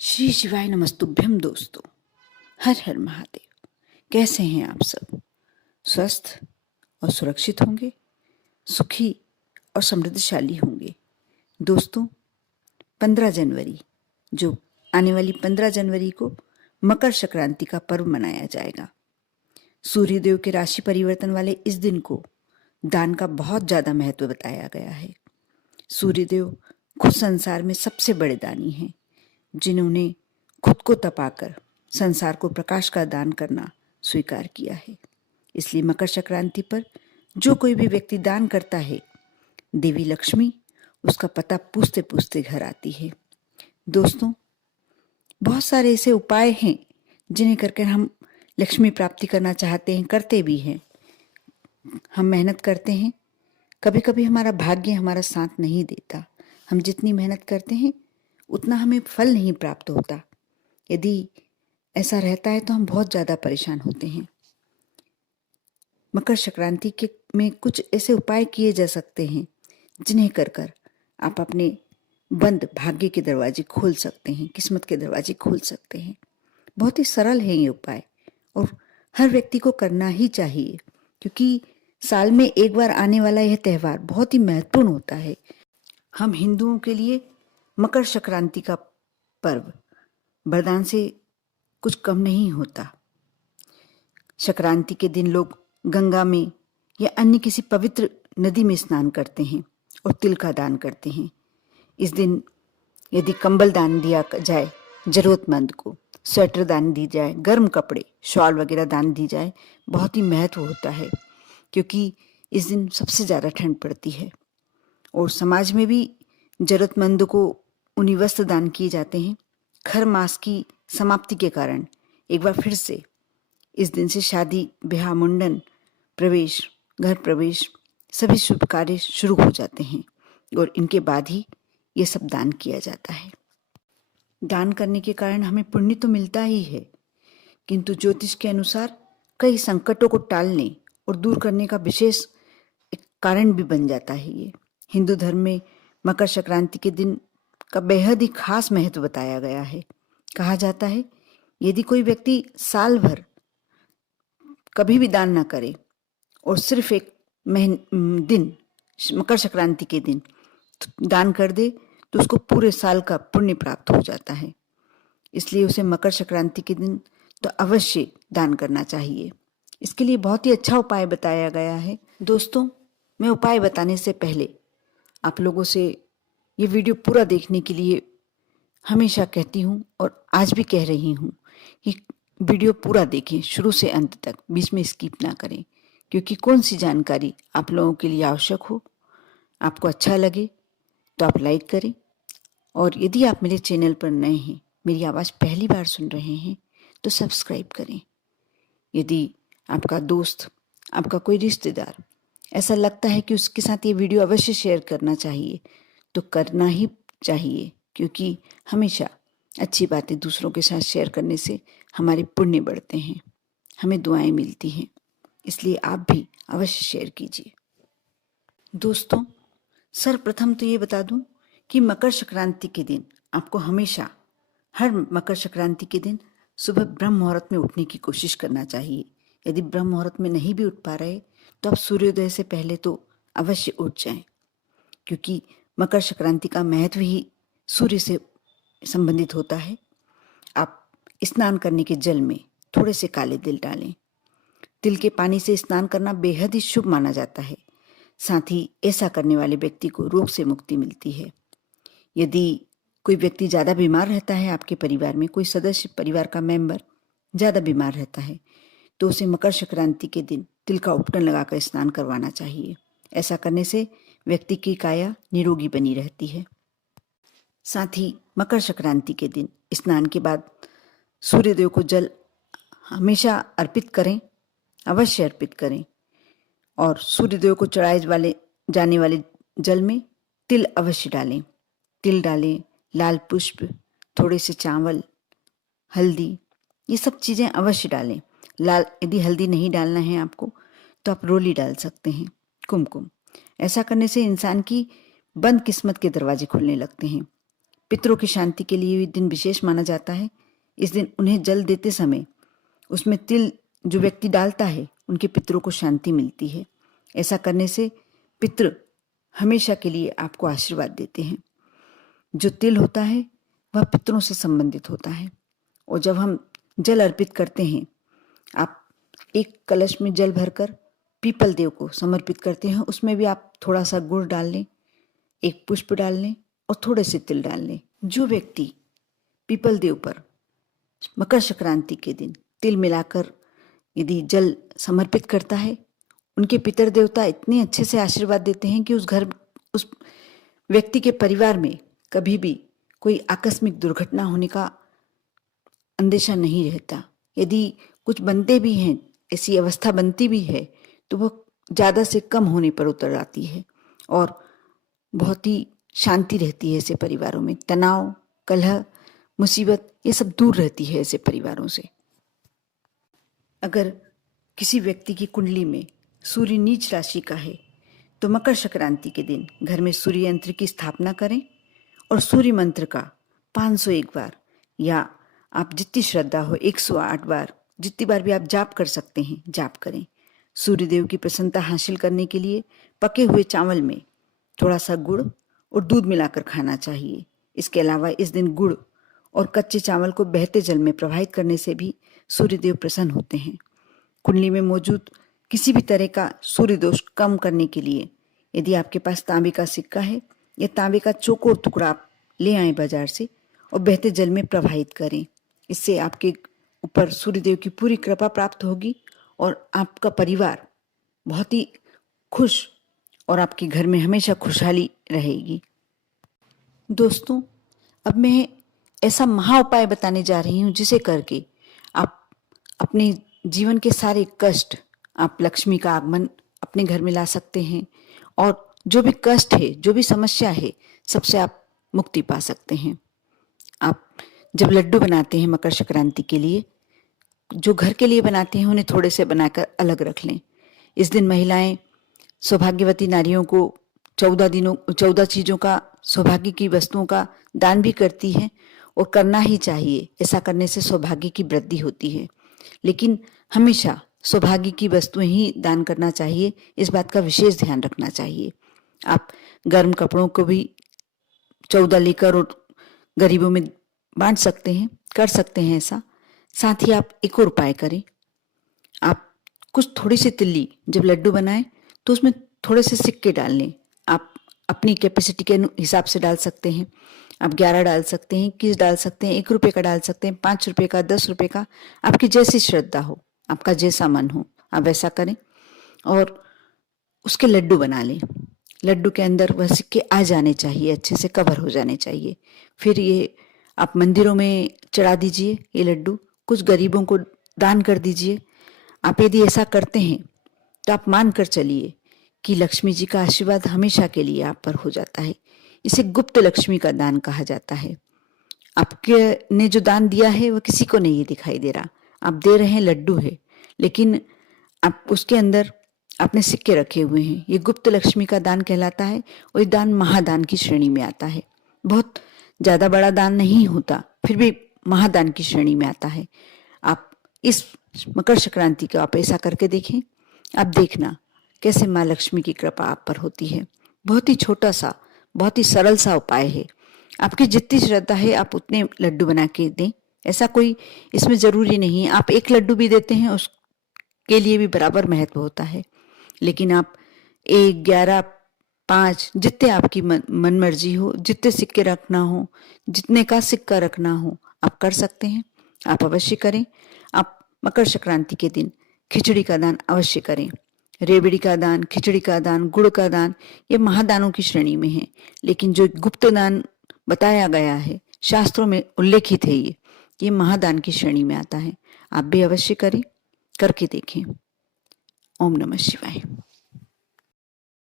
श्री शिवाय नमस्तुभ्यम दोस्तों। हर हर महादेव। कैसे हैं आप सब? स्वस्थ और सुरक्षित होंगे, सुखी और समृद्धशाली होंगे। दोस्तों, 15 जनवरी, जो आने वाली 15 जनवरी को मकर संक्रांति का पर्व मनाया जाएगा। सूर्यदेव के राशि परिवर्तन वाले इस दिन को दान का बहुत ज़्यादा महत्व बताया गया है। सूर्यदेव खुद संसार में सबसे बड़े दानी हैं, जिन्होंने खुद को तपाकर संसार को प्रकाश का दान करना स्वीकार किया है। इसलिए मकर संक्रांति पर जो कोई भी व्यक्ति दान करता है, देवी लक्ष्मी उसका पता पूछते पूछते घर आती है। दोस्तों, बहुत सारे ऐसे उपाय हैं जिन्हें करके हम लक्ष्मी प्राप्ति करना चाहते हैं, करते भी हैं। हम मेहनत करते हैं, कभी कभी हमारा भाग्य हमारा साथ नहीं देता। हम जितनी मेहनत करते हैं उतना हमें फल नहीं प्राप्त होता। यदि ऐसा रहता है तो हम बहुत ज़्यादा परेशान होते हैं। मकर संक्रांति के में कुछ ऐसे उपाय किए जा सकते हैं जिन्हें कर कर आप अपने बंद भाग्य के दरवाजे खोल सकते हैं, किस्मत के दरवाजे खोल सकते हैं। बहुत ही सरल है ये उपाय और हर व्यक्ति को करना ही चाहिए, क्योंकि साल में एक बार आने वाला यह त्यौहार बहुत ही महत्वपूर्ण होता है। हम हिंदुओं के लिए मकर संक्रांति का पर्व वरदान से कुछ कम नहीं होता। संक्रांति के दिन लोग गंगा में या अन्य किसी पवित्र नदी में स्नान करते हैं और तिल का दान करते हैं। इस दिन यदि कंबल दान दिया जाए जरूरतमंद को, स्वेटर दान दी जाए, गर्म कपड़े, शॉल वगैरह दान दी जाए, बहुत ही महत्व होता है, क्योंकि इस दिन सबसे ज़्यादा ठंड पड़ती है और समाज में भी जरूरतमंद को उन्हीं वस्त्र दान किए जाते हैं। खर मास की समाप्ति के कारण एक बार फिर से इस दिन से शादी, ब्याह, मुंडन, प्रवेश, घर प्रवेश, सभी शुभ कार्य शुरू हो जाते हैं और इनके बाद ही ये सब दान किया जाता है। दान करने के कारण हमें पुण्य तो मिलता ही है, किंतु ज्योतिष के अनुसार कई संकटों को टालने और दूर करने का विशेष एक कारण भी बन जाता है। ये हिंदू धर्म में मकर संक्रांति के दिन का बेहद ही खास महत्व बताया गया है। कहा जाता है, यदि कोई व्यक्ति साल भर कभी भी दान ना करे और सिर्फ एक दिन, मकर संक्रांति के दिन दान कर दे, तो उसको पूरे साल का पुण्य प्राप्त हो जाता है। इसलिए उसे मकर संक्रांति के दिन तो अवश्य दान करना चाहिए। इसके लिए बहुत ही अच्छा उपाय बताया गया है। दोस्तों, मैं उपाय बताने से पहले आप लोगों से ये वीडियो पूरा देखने के लिए हमेशा कहती हूँ और आज भी कह रही हूँ कि वीडियो पूरा देखें, शुरू से अंत तक, बीच में स्किप ना करें, क्योंकि कौन सी जानकारी आप लोगों के लिए आवश्यक हो, आपको अच्छा लगे तो आप लाइक करें। और यदि आप मेरे चैनल पर नए हैं, मेरी आवाज़ पहली बार सुन रहे हैं, तो सब्सक्राइब करें। यदि आपका दोस्त, आपका कोई रिश्तेदार ऐसा लगता है कि उसके साथ ये वीडियो अवश्य शेयर करना चाहिए, तो करना ही चाहिए, क्योंकि हमेशा अच्छी बातें दूसरों के साथ शेयर करने से हमारे पुण्य बढ़ते हैं, हमें दुआएं मिलती हैं। इसलिए आप भी अवश्य शेयर कीजिए। दोस्तों, सर्वप्रथम तो ये बता दूं कि मकर संक्रांति के दिन आपको हमेशा, हर मकर संक्रांति के दिन सुबह ब्रह्म मुहूर्त में उठने की कोशिश करना चाहिए। यदि ब्रह्म मुहूर्त में नहीं भी उठ पा रहे तो आप सूर्योदय से पहले तो अवश्य उठ जाएं, क्योंकि मकर संक्रांति का महत्व ही सूर्य से संबंधित होता है। आप स्नान करने के जल में थोड़े से काले तिल डालें। तिल के पानी से स्नान करना बेहद ही शुभ माना जाता है। साथ ही ऐसा करने वाले व्यक्ति को रोग से मुक्ति मिलती है। यदि कोई व्यक्ति ज़्यादा बीमार रहता है, आपके परिवार में कोई सदस्य, परिवार का मेंबर ज़्यादा बीमार रहता है, तो उसे मकर संक्रांति के दिन तिल का उपटन लगाकर स्नान करवाना चाहिए। ऐसा करने से व्यक्ति की काया निरोगी बनी रहती है। साथ ही मकर संक्रांति के दिन स्नान के बाद सूर्यदेव को जल हमेशा अर्पित करें, अवश्य अर्पित करें, और सूर्यदेव को चढ़ाए जाने वाले जल में तिल अवश्य डालें। तिल डालें, लाल पुष्प, थोड़े से चावल, हल्दी, ये सब चीज़ें अवश्य डालें। यदि हल्दी नहीं डालना है आपको तो आप रोली डाल सकते हैं, कुमकुम। ऐसा करने से इंसान की बंद किस्मत के दरवाजे खुलने लगते हैं। पितरों की शांति के लिए ये दिन विशेष माना जाता है। इस दिन उन्हें जल देते समय उसमें तिल जो व्यक्ति डालता है उनके पितरों को शांति मिलती है। ऐसा करने से पितृ हमेशा के लिए आपको आशीर्वाद देते हैं। जो तिल होता है वह पितरों से संबंधित होता है। और जब हम जल अर्पित करते हैं, आप एक कलश में जल भरकर पीपल देव को समर्पित करते हैं, उसमें भी आप थोड़ा सा गुड़ डाल लें, एक पुष्प डाल लें और थोड़े से तिल डाल लें। जो व्यक्ति पीपल देव पर मकर संक्रांति के दिन तिल मिलाकर यदि जल समर्पित करता है, उनके पितर देवता इतने अच्छे से आशीर्वाद देते हैं कि उस व्यक्ति के परिवार में कभी भी कोई आकस्मिक दुर्घटना होने का अंदेशा नहीं रहता। यदि कुछ बनते भी हैं, ऐसी अवस्था बनती भी है, तो वह ज़्यादा से कम होने पर उतर आती है और बहुत ही शांति रहती है। ऐसे परिवारों में तनाव, कलह, मुसीबत ये सब दूर रहती है ऐसे परिवारों से। अगर किसी व्यक्ति की कुंडली में सूर्य नीच राशि का है तो मकर संक्रांति के दिन घर में सूर्य यंत्र की स्थापना करें और सूर्य मंत्र का 501 बार या आप जितनी श्रद्धा हो 108 बार, जितनी बार भी आप जाप कर सकते हैं जाप करें। सूर्यदेव की प्रसन्नता हासिल करने के लिए पके हुए चावल में थोड़ा सा गुड़ और दूध मिलाकर खाना चाहिए। इसके अलावा इस दिन गुड़ और कच्चे चावल को बहते जल में प्रवाहित करने से भी सूर्यदेव प्रसन्न होते हैं। कुंडली में मौजूद किसी भी तरह का सूर्य दोष कम करने के लिए यदि आपके पास तांबे का सिक्का है या तांबे का चौकोर टुकड़ा आप ले आएं बाजार से और बहते जल में प्रवाहित करें। इससे आपके ऊपर सूर्यदेव की पूरी कृपा प्राप्त होगी और आपका परिवार बहुत ही खुश और आपके घर में हमेशा खुशहाली रहेगी। दोस्तों, अब मैं ऐसा महा उपाय बताने जा रही हूँ जिसे करके आप अपने जीवन के सारे कष्ट, आप लक्ष्मी का आगमन अपने घर में ला सकते हैं और जो भी कष्ट है, जो भी समस्या है, सबसे आप मुक्ति पा सकते हैं। आप जब लड्डू बनाते हैं मकर संक्रांति के लिए, जो घर के लिए बनाते हैं उन्हें थोड़े से बनाकर अलग रख लें। इस दिन महिलाएं सौभाग्यवती नारियों को 14 चीज़ों का, सौभाग्य की वस्तुओं का दान भी करती हैं और करना ही चाहिए। ऐसा करने से सौभाग्य की वृद्धि होती है, लेकिन हमेशा सौभाग्य की वस्तुएं ही दान करना चाहिए। इस बात का विशेष ध्यान रखना चाहिए। आप गर्म कपड़ों को भी 14 लेकर और गरीबों में बांट सकते हैं, कर सकते हैं ऐसा। साथ ही आप एक और उपाय करें। आप कुछ थोड़ी सी तिल्ली जब लड्डू बनाएं तो उसमें थोड़े से सिक्के डाल लें। आप अपनी कैपेसिटी के हिसाब से डाल सकते हैं। आप 11 डाल सकते हैं, 21 डाल सकते हैं, 1 रुपये का डाल सकते हैं, 5 रुपये का, 10 रुपये का, आपकी जैसी श्रद्धा हो, आपका जैसा मन हो, आप वैसा करें और उसके लड्डू बना लें। लड्डू के अंदर वह सिक्के आ जाने चाहिए, अच्छे से कवर हो जाने चाहिए। फिर ये आप मंदिरों में चढ़ा दीजिए। ये लड्डू कुछ गरीबों को दान कर दीजिए। आप यदि ऐसा करते हैं तो आप मान कर चलिए कि लक्ष्मी जी का आशीर्वाद हमेशा के लिए आप पर हो जाता है। इसे गुप्त लक्ष्मी का दान कहा जाता है। आपके ने जो दान दिया है वह किसी को नहीं दिखाई दे रहा। आप दे रहे हैं लड्डू है, लेकिन आप उसके अंदर आपने सिक्के रखे हुए हैं। ये गुप्त लक्ष्मी का दान कहलाता है और ये दान महादान की श्रेणी में आता है। बहुत ज़्यादा बड़ा दान नहीं होता, फिर भी महादान की श्रेणी में आता है। आप इस मकर संक्रांति को आप ऐसा करके देखें। आप देखना कैसे माँ लक्ष्मी की कृपा आप पर होती है। बहुत ही छोटा सा, बहुत ही सरल सा उपाय है। आपकी जितनी श्रद्धा है आप उतने लड्डू बना के दें। ऐसा कोई इसमें ज़रूरी नहीं है आप 1 लड्डू भी देते हैं उसके लिए भी बराबर महत्व होता है। लेकिन आप 1, 11, 5 जितने आपकी मन मर्जी हो, जितने सिक्के रखना हो, जितने का सिक्का रखना हो, आप कर सकते हैं। आप अवश्य करें। आप मकर संक्रांति के दिन खिचड़ी का दान अवश्य करें। रेवड़ी का दान, खिचड़ी का दान, गुड़ का दान, ये महादानों की श्रेणी में है। लेकिन जो गुप्त दान बताया गया है, शास्त्रों में उल्लेखित है, ये महादान की श्रेणी में आता है। आप भी अवश्य करें, करके देखें। ओम नमः शिवाय।